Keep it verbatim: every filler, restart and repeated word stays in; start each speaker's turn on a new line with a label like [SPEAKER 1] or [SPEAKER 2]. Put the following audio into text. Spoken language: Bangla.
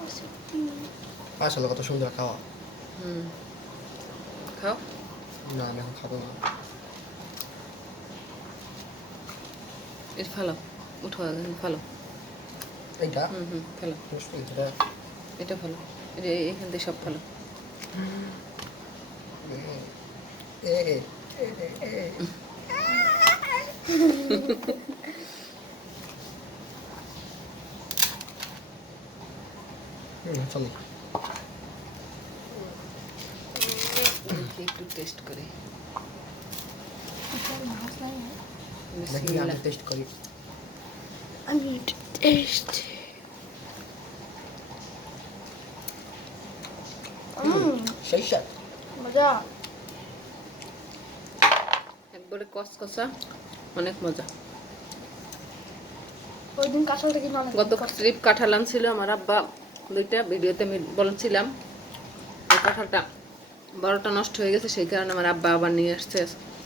[SPEAKER 1] আসলে কত সুন্দর খাওয়া।
[SPEAKER 2] হুম খাও।
[SPEAKER 1] না আমি এখন খাবো না।
[SPEAKER 2] এটা ফেলো, উঠো ফেলো।
[SPEAKER 1] এইটা
[SPEAKER 2] হুম হুম ফেলো,
[SPEAKER 1] এটা
[SPEAKER 2] এটা ফেলো, এটা এখান থেকে সব ফেলো।
[SPEAKER 1] এ এ এ চলো
[SPEAKER 2] দেখি একটু টেস্ট করি।
[SPEAKER 1] দেখি আমি টেস্ট করি।
[SPEAKER 3] আমি টেস্ট
[SPEAKER 1] সেই স্বাদ।
[SPEAKER 3] মজা।
[SPEAKER 2] একবারে কসকসা, অনেক মজা।
[SPEAKER 3] ওই দিন কাঁঠালটা কিনে অনেক
[SPEAKER 2] গত ট্রিপ কাঁঠাল আনছিল আমার আব্বা দুইটা, ভিডিওতে আমি বলছিলাম। ওই কাঁঠালটা বড়টা নষ্ট হয়ে গেছে, সেই কারণে আমার আব্বা আবার নিয়ে আসছে